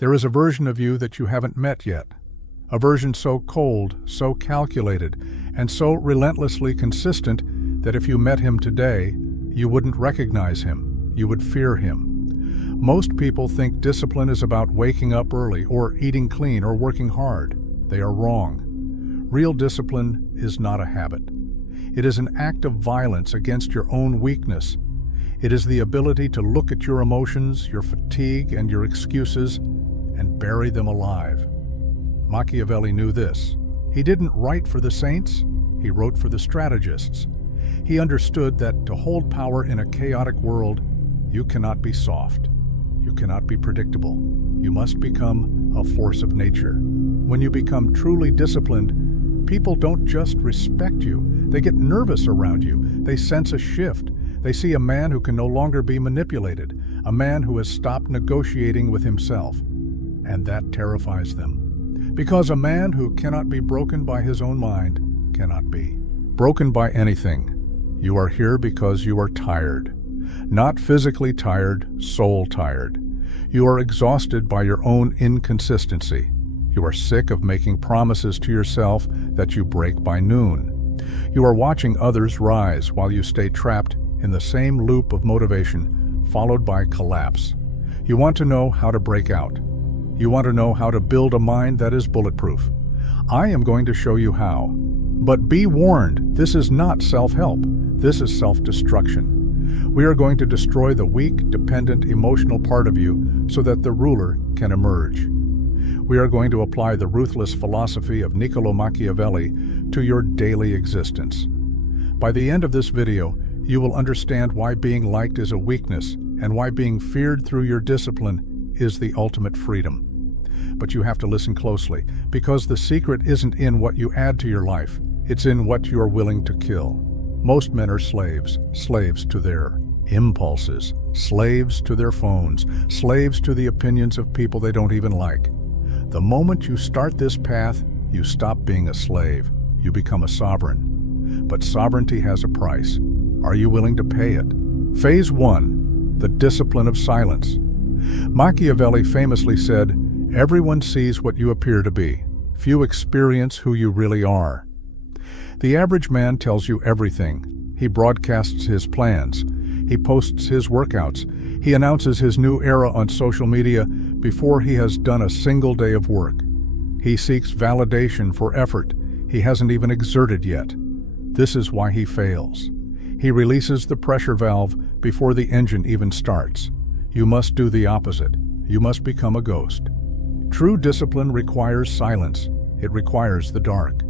There is a version of you that you haven't met yet. A version so cold, so calculated, and so relentlessly consistent that if you met him today, you wouldn't recognize him. You would fear him. Most people think discipline is about waking up early or eating clean or working hard. They are wrong. Real discipline is not a habit. It is an act of violence against your own weakness. It is the ability to look at your emotions, your fatigue, and your excuses and bury them alive. Machiavelli knew this. He didn't write for the saints, he wrote for the strategists. He understood that to hold power in a chaotic world, you cannot be soft. You cannot be predictable. You must become a force of nature. When you become truly disciplined, people don't just respect you. They get nervous around you. They sense a shift. They see a man who can no longer be manipulated, a man who has stopped negotiating with himself. And that terrifies them. Because a man who cannot be broken by his own mind cannot be broken by anything. You are here because you are tired. Not physically tired, soul tired. You are exhausted by your own inconsistency. You are sick of making promises to yourself that you break by noon. You are watching others rise while you stay trapped in the same loop of motivation, followed by collapse. You want to know how to break out. You want to know how to build a mind that is bulletproof. I am going to show you how. But be warned, this is not self-help. This is self-destruction. We are going to destroy the weak, dependent, emotional part of you so that the ruler can emerge. We are going to apply the ruthless philosophy of Niccolo Machiavelli to your daily existence. By the end of this video, you will understand why being liked is a weakness and why being feared through your discipline is the ultimate freedom. But you have to listen closely, because the secret isn't in what you add to your life. It's in what you are willing to kill. Most men are slaves to their impulses, slaves to their phones, slaves to the opinions of people they don't even like. The moment you start this path, you stop being a slave. You become a sovereign. But sovereignty has a price. Are you willing to pay it? Phase 1, the discipline of silence. Machiavelli famously said, "Everyone sees what you appear to be. Few experience who you really are." The average man tells you everything. He broadcasts his plans. He posts his workouts. He announces his new era on social media before he has done a single day of work. He seeks validation for effort he hasn't even exerted yet. This is why he fails. He releases the pressure valve before the engine even starts. You must do the opposite. You must become a ghost. True discipline requires silence. It requires the dark.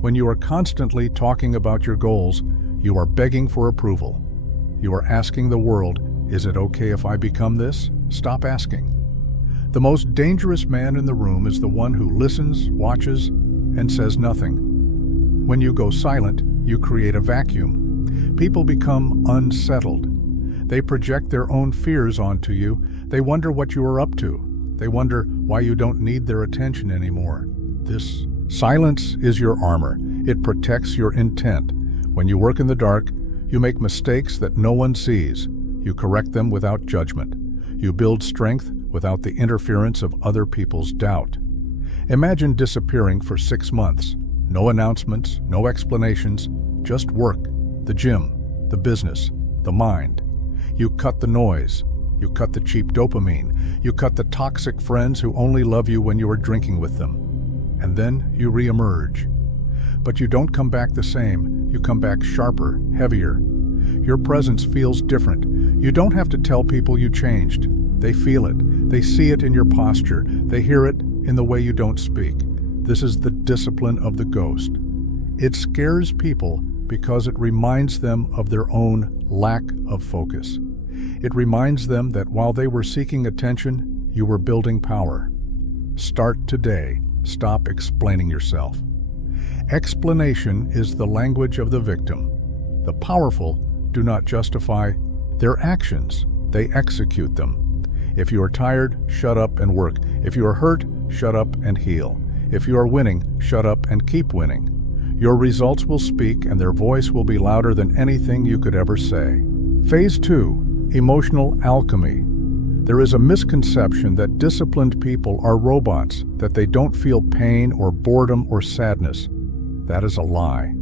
When you are constantly talking about your goals, you are begging for approval. You are asking the world, "Is it okay if I become this?" Stop asking. The most dangerous man in the room is the one who listens, watches, and says nothing. When you go silent, you create a vacuum. People become unsettled. They project their own fears onto you. They wonder what you are up to. They wonder why you don't need their attention anymore. This silence is your armor. It protects your intent. When you work in the dark, you make mistakes that no one sees. You correct them without judgment. You build strength without the interference of other people's doubt. Imagine disappearing for 6 months. No announcements, no explanations, just work, the gym, the business, the mind. You cut the noise. You cut the cheap dopamine. You cut the toxic friends who only love you when you are drinking with them. And then you re-emerge. But you don't come back the same. You come back sharper, heavier. Your presence feels different. You don't have to tell people you changed. They feel it. They see it in your posture. They hear it in the way you don't speak. This is the discipline of the ghost. It scares people because it reminds them of their own lack of focus. It reminds them that while they were seeking attention, you were building power. Start today. Stop explaining yourself. Explanation is the language of the victim. The powerful do not justify their actions. They execute them. If you are tired, shut up and work. If you are hurt, shut up and heal. If you are winning, shut up and keep winning. Your results will speak, and their voice will be louder than anything you could ever say. Phase 2, emotional alchemy. There is a misconception that disciplined people are robots, that they don't feel pain or boredom or sadness. That is a lie.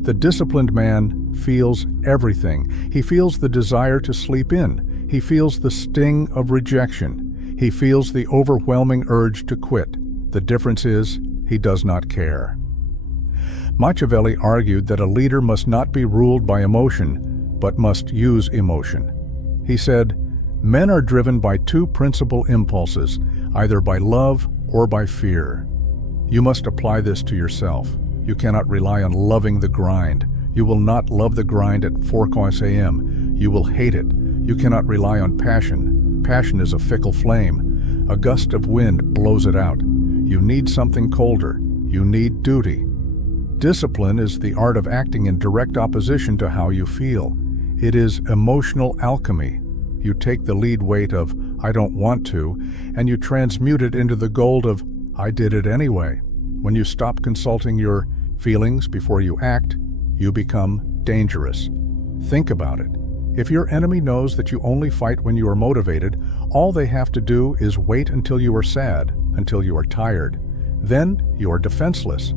The disciplined man feels everything. He feels the desire to sleep in. He feels the sting of rejection. He feels the overwhelming urge to quit. The difference is, he does not care. Machiavelli argued that a leader must not be ruled by emotion, but must use emotion. He said, "Men are driven by two principal impulses, either by love or by fear." You must apply this to yourself. You cannot rely on loving the grind. You will not love the grind at 4 a.m. You will hate it. You cannot rely on passion. Passion is a fickle flame. A gust of wind blows it out. You need something colder. You need duty. Discipline is the art of acting in direct opposition to how you feel. It is emotional alchemy. You take the lead weight of, "I don't want to," and you transmute it into the gold of, "I did it anyway." When you stop consulting your feelings before you act, you become dangerous. Think about it. If your enemy knows that you only fight when you are motivated, all they have to do is wait until you are sad, until you are tired. Then you are defenseless.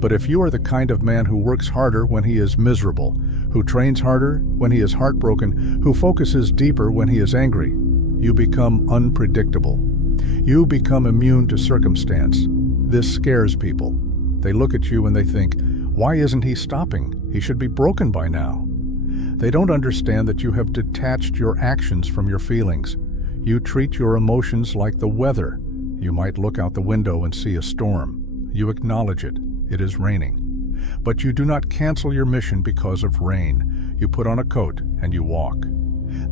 But if you are the kind of man who works harder when he is miserable, who trains harder when he is heartbroken, who focuses deeper when he is angry, you become unpredictable. You become immune to circumstance. This scares people. They look at you and they think, "Why isn't he stopping? He should be broken by now." They don't understand that you have detached your actions from your feelings. You treat your emotions like the weather. You might look out the window and see a storm. You acknowledge it. It is raining. But you do not cancel your mission because of rain. You put on a coat and you walk.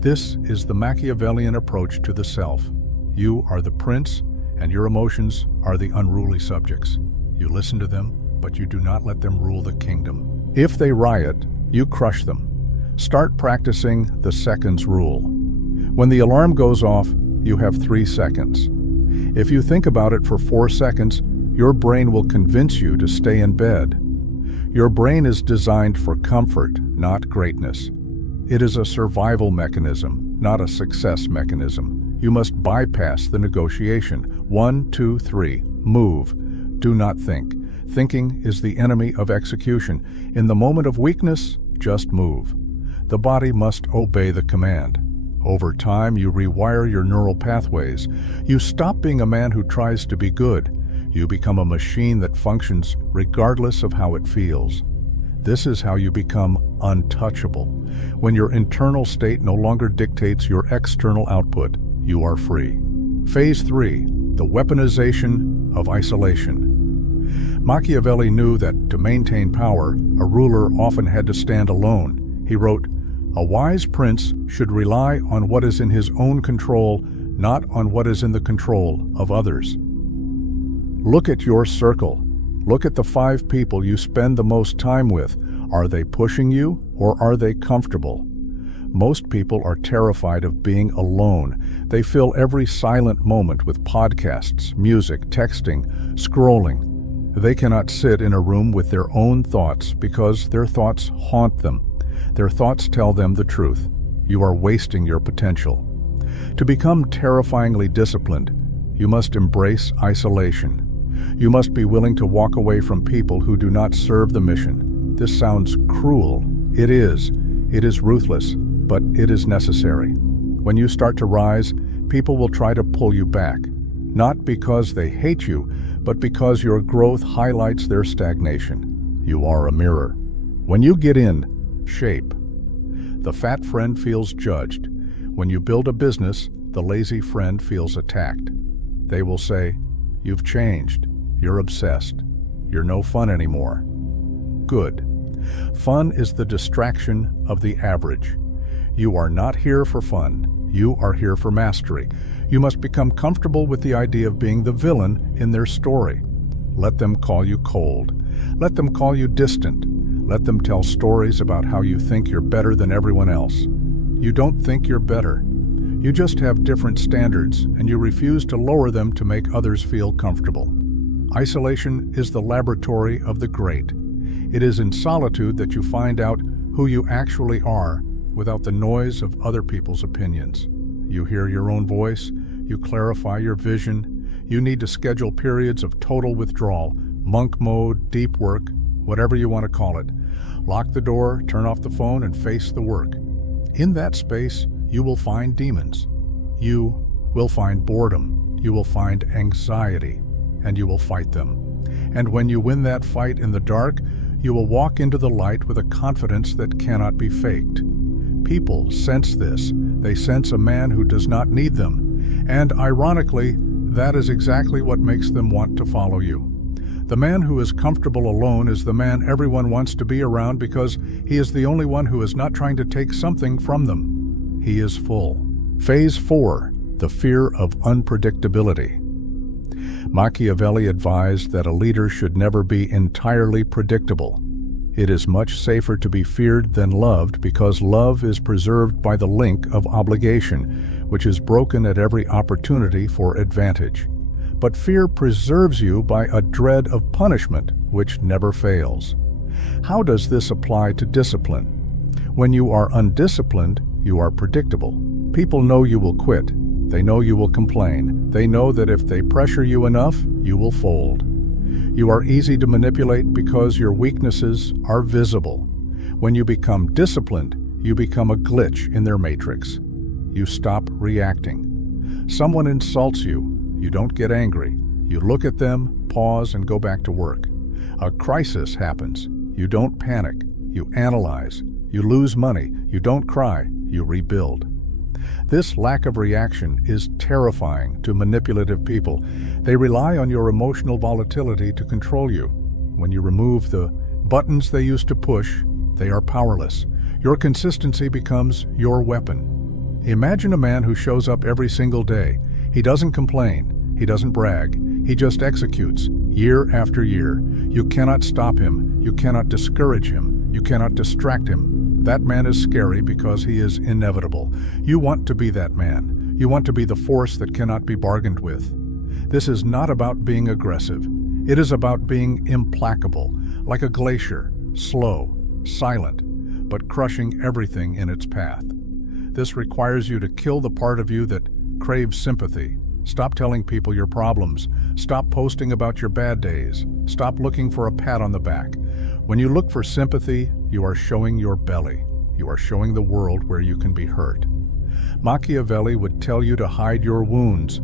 This is the Machiavellian approach to the self. You are the prince, and your emotions are the unruly subjects. You listen to them, but you do not let them rule the kingdom. If they riot, you crush them. Start practicing the seconds rule. When the alarm goes off, you have 3 seconds. If you think about it for 4 seconds, your brain will convince you to stay in bed. Your brain is designed for comfort, not greatness. It is a survival mechanism, not a success mechanism. You must bypass the negotiation. 1, 2, 3. Move. Do not think. Thinking is the enemy of execution. In the moment of weakness, just move. The body must obey the command. Over time, you rewire your neural pathways. You stop being a man who tries to be good. You become a machine that functions regardless of how it feels. This is how you become untouchable. When your internal state no longer dictates your external output, you are free. Phase 3, the weaponization of isolation. Machiavelli knew that to maintain power, a ruler often had to stand alone. He wrote, "A wise prince should rely on what is in his own control, not on what is in the control of others." Look at your circle. Look at the 5 people you spend the most time with. Are they pushing you or are they comfortable? Most people are terrified of being alone. They fill every silent moment with podcasts, music, texting, scrolling. They cannot sit in a room with their own thoughts because their thoughts haunt them. Their thoughts tell them the truth. You are wasting your potential. To become terrifyingly disciplined, you must embrace isolation. You must be willing to walk away from people who do not serve the mission. This sounds cruel. It is. It is ruthless, but it is necessary. When you start to rise, people will try to pull you back. Not because they hate you, but because your growth highlights their stagnation. You are a mirror. When you get in, shape. The fat friend feels judged. When you build a business, the lazy friend feels attacked. They will say, "You've changed. You're obsessed. You're no fun anymore." Good. Fun is the distraction of the average. You are not here for fun. You are here for mastery. You must become comfortable with the idea of being the villain in their story. Let them call you cold. Let them call you distant. Let them tell stories about how you think you're better than everyone else. You don't think you're better. You just have different standards, and you refuse to lower them to make others feel comfortable. Isolation is the laboratory of the great. It is in solitude that you find out who you actually are without the noise of other people's opinions. You hear your own voice. You clarify your vision. You need to schedule periods of total withdrawal, monk mode, deep work, whatever you want to call it. Lock the door, turn off the phone, and face the work. In that space, you will find demons. You will find boredom. You will find anxiety, and you will fight them. And when you win that fight in the dark, you will walk into the light with a confidence that cannot be faked. People sense this. They sense a man who does not need them. And ironically, that is exactly what makes them want to follow you. The man who is comfortable alone is the man everyone wants to be around because he is the only one who is not trying to take something from them. He is full. Phase 4, the fear of unpredictability. Machiavelli advised that a leader should never be entirely predictable. It is much safer to be feared than loved because love is preserved by the link of obligation, which is broken at every opportunity for advantage. But fear preserves you by a dread of punishment, which never fails. How does this apply to discipline? When you are undisciplined, you are predictable. People know you will quit. They know you will complain. They know that if they pressure you enough, you will fold. You are easy to manipulate because your weaknesses are visible. When you become disciplined, you become a glitch in their matrix. You stop reacting. Someone insults you. You don't get angry. You look at them, pause, and go back to work. A crisis happens. You don't panic. You analyze. You lose money. You don't cry. You rebuild. This lack of reaction is terrifying to manipulative people. They rely on your emotional volatility to control you. When you remove the buttons they used to push, they are powerless. Your consistency becomes your weapon. Imagine a man who shows up every single day. He doesn't complain. He doesn't brag. He just executes, year after year. You cannot stop him. You cannot discourage him. You cannot distract him. That man is scary because he is inevitable. You want to be that man. You want to be the force that cannot be bargained with. This is not about being aggressive. It is about being implacable, like a glacier, slow, silent, but crushing everything in its path. This requires you to kill the part of you that craves sympathy. Stop telling people your problems. Stop posting about your bad days. Stop looking for a pat on the back. When you look for sympathy, you are showing your belly. You are showing the world where you can be hurt. Machiavelli would tell you to hide your wounds,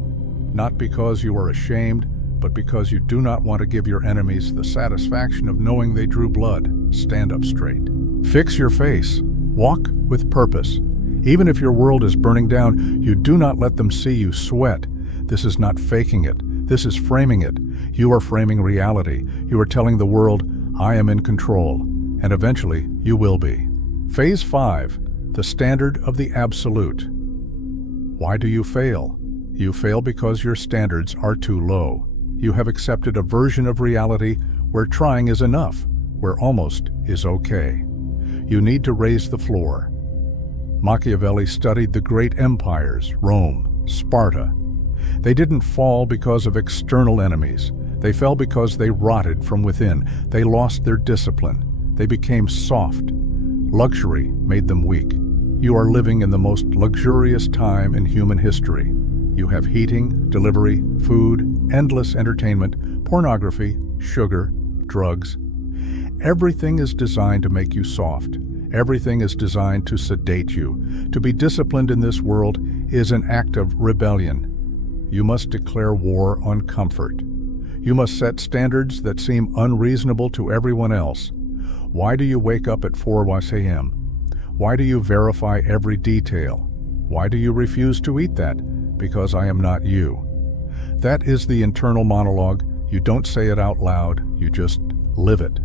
not because you are ashamed, but because you do not want to give your enemies the satisfaction of knowing they drew blood. Stand up straight. Fix your face. Walk with purpose. Even if your world is burning down, you do not let them see you sweat. This is not faking it. This is framing it. You are framing reality. You are telling the world, I am in control, and eventually you will be. Phase 5, the standard of the absolute. Why do you fail? You fail because your standards are too low. You have accepted a version of reality where trying is enough, where almost is okay. You need to raise the floor. Machiavelli studied the great empires, Rome, Sparta. They didn't fall because of external enemies. They fell because they rotted from within. They lost their discipline. They became soft. Luxury made them weak. You are living in the most luxurious time in human history. You have heating, delivery, food, endless entertainment, pornography, sugar, drugs. Everything is designed to make you soft. Everything is designed to sedate you. To be disciplined in this world is an act of rebellion. You must declare war on comfort. You must set standards that seem unreasonable to everyone else. Why do you wake up at 4 a.m.? Why do you verify every detail? Why do you refuse to eat that? Because I am not you. That is the internal monologue. You don't say it out loud, you just live it.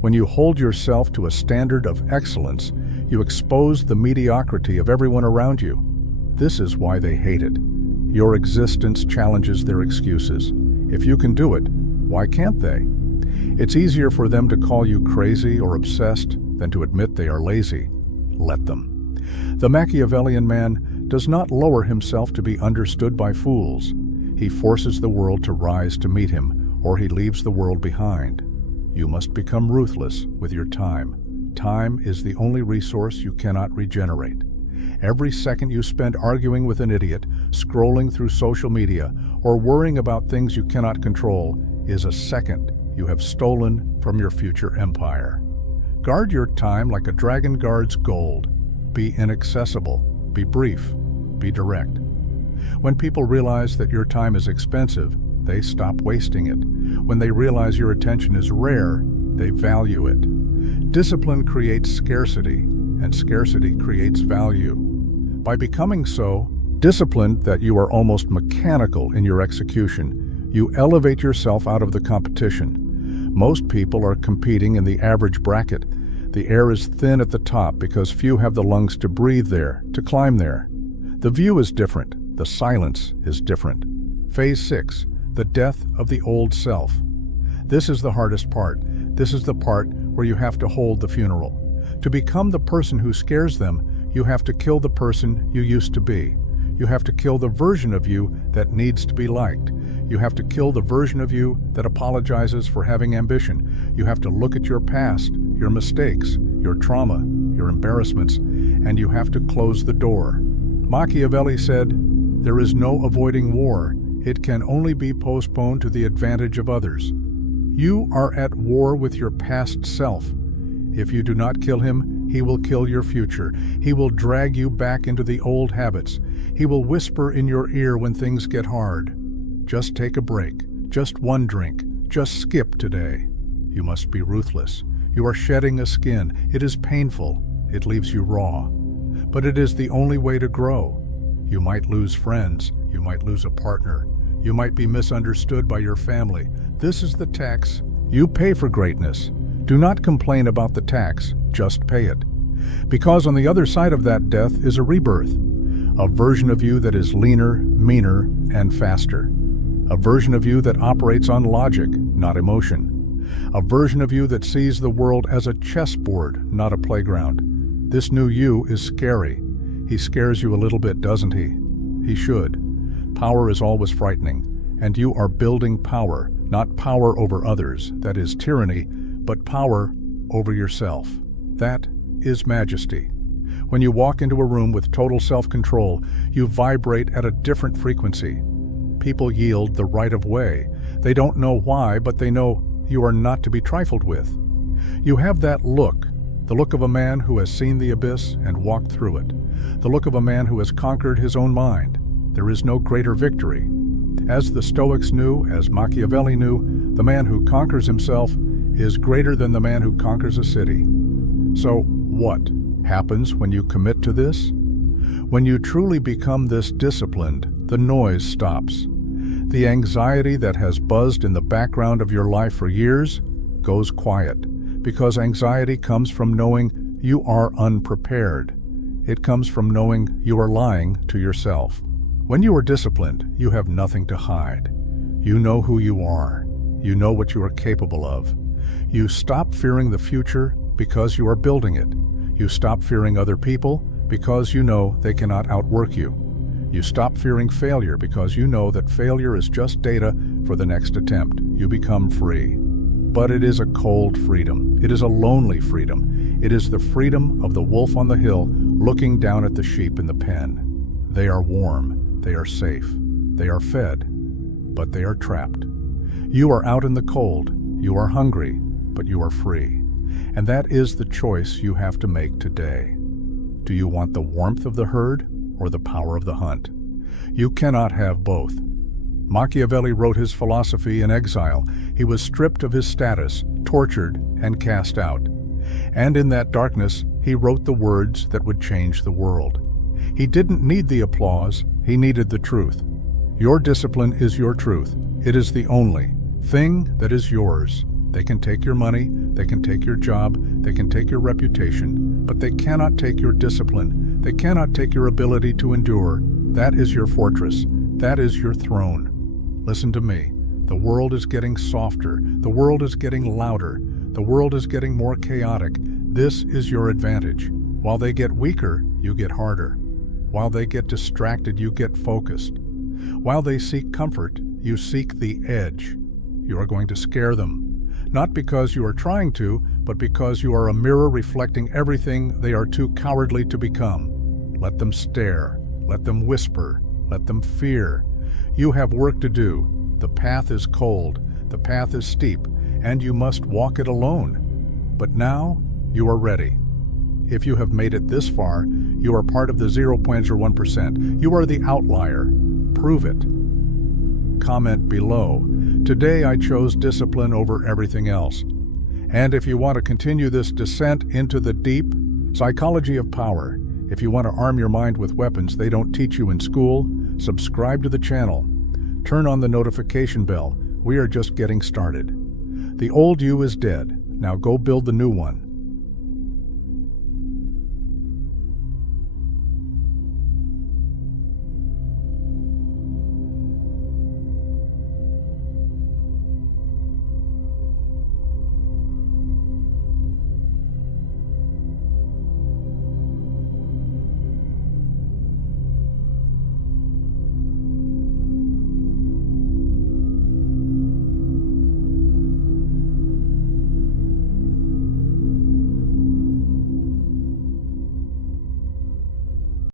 When you hold yourself to a standard of excellence, you expose the mediocrity of everyone around you. This is why they hate it. Your existence challenges their excuses. If you can do it, why can't they? It's easier for them to call you crazy or obsessed than to admit they are lazy. Let them. The Machiavellian man does not lower himself to be understood by fools. He forces the world to rise to meet him, or he leaves the world behind. You must become ruthless with your time. Time is the only resource you cannot regenerate. Every second you spend arguing with an idiot, scrolling through social media, or worrying about things you cannot control is a second you have stolen from your future empire. Guard your time like a dragon guards gold. Be inaccessible. Be brief. Be direct. When people realize that your time is expensive, they stop wasting it. When they realize your attention is rare, they value it. Discipline creates scarcity, and scarcity creates value. By becoming so disciplined that you are almost mechanical in your execution, you elevate yourself out of the competition. Most people are competing in the average bracket. The air is thin at the top because few have the lungs to breathe there, to climb there. The view is different. The silence is different. Phase 6, the death of the old self. This is the hardest part. This is the part where you have to hold the funeral. To become the person who scares them, you have to kill the person you used to be. You have to kill the version of you that needs to be liked. You have to kill the version of you that apologizes for having ambition. You have to look at your past, your mistakes, your trauma, your embarrassments, and you have to close the door. Machiavelli said, "There is no avoiding war. It can only be postponed to the advantage of others." You are at war with your past self. If you do not kill him, he will kill your future. He will drag you back into the old habits. He will whisper in your ear when things get hard. Just take a break. Just one drink. Just skip today. You must be ruthless. You are shedding a skin. It is painful. It leaves you raw. But it is the only way to grow. You might lose friends. You might lose a partner. You might be misunderstood by your family. This is the tax you pay for greatness. Do not complain about the tax, just pay it. Because on the other side of that death is a rebirth. A version of you that is leaner, meaner, and faster. A version of you that operates on logic, not emotion. A version of you that sees the world as a chessboard, not a playground. This new you is scary. He scares you a little bit, doesn't he? He should. Power is always frightening, and you are building power, not power over others, that is tyranny, but power over yourself. That is majesty. When you walk into a room with total self-control, you vibrate at a different frequency. People yield the right of way. They don't know why, but they know you are not to be trifled with. You have that look, the look of a man who has seen the abyss and walked through it, the look of a man who has conquered his own mind. There is no greater victory. As the Stoics knew, as Machiavelli knew, the man who conquers himself is greater than the man who conquers a city. So what happens when you commit to this? When you truly become this disciplined, the noise stops. The anxiety that has buzzed in the background of your life for years goes quiet, because anxiety comes from knowing you are unprepared. It comes from knowing you are lying to yourself. When you are disciplined, you have nothing to hide. You know who you are. You know what you are capable of. You stop fearing the future because you are building it. You stop fearing other people because you know they cannot outwork you. You stop fearing failure because you know that failure is just data for the next attempt. You become free. But it is a cold freedom. It is a lonely freedom. It is the freedom of the wolf on the hill looking down at the sheep in the pen. They are warm. They are safe. They are fed. But they are trapped. You are out in the cold. You are hungry, but you are free. And that is the choice you have to make today. Do you want the warmth of the herd or the power of the hunt? You cannot have both. Machiavelli wrote his philosophy in exile. He was stripped of his status, tortured, and cast out. And in that darkness, he wrote the words that would change the world. He didn't need the applause, he needed the truth. Your discipline is your truth. It is the only thing that is yours. They can take your money, they can take your job, they can take your reputation, but they cannot take your discipline. They cannot take your ability to endure. That is your fortress. That is your throne. Listen to me. The world is getting softer. The world is getting louder. The world is getting more chaotic. This is your advantage. While they get weaker, you get harder. While they get distracted, you get focused. While they seek comfort, you seek the edge. You are going to scare them. Not because you are trying to, but because you are a mirror reflecting everything they are too cowardly to become. Let them stare. Let them whisper. Let them fear. You have work to do. The path is cold. The path is steep, and you must walk it alone. But now, you are ready. If you have made it this far, you are part of the 0.01%. You are the outlier. Prove it. Comment below. Today I chose discipline over everything else. And if you want to continue this descent into the deep, psychology of power, if you want to arm your mind with weapons they don't teach you in school, subscribe to the channel. Turn on the notification bell. We are just getting started. The old you is dead. Now go build the new one.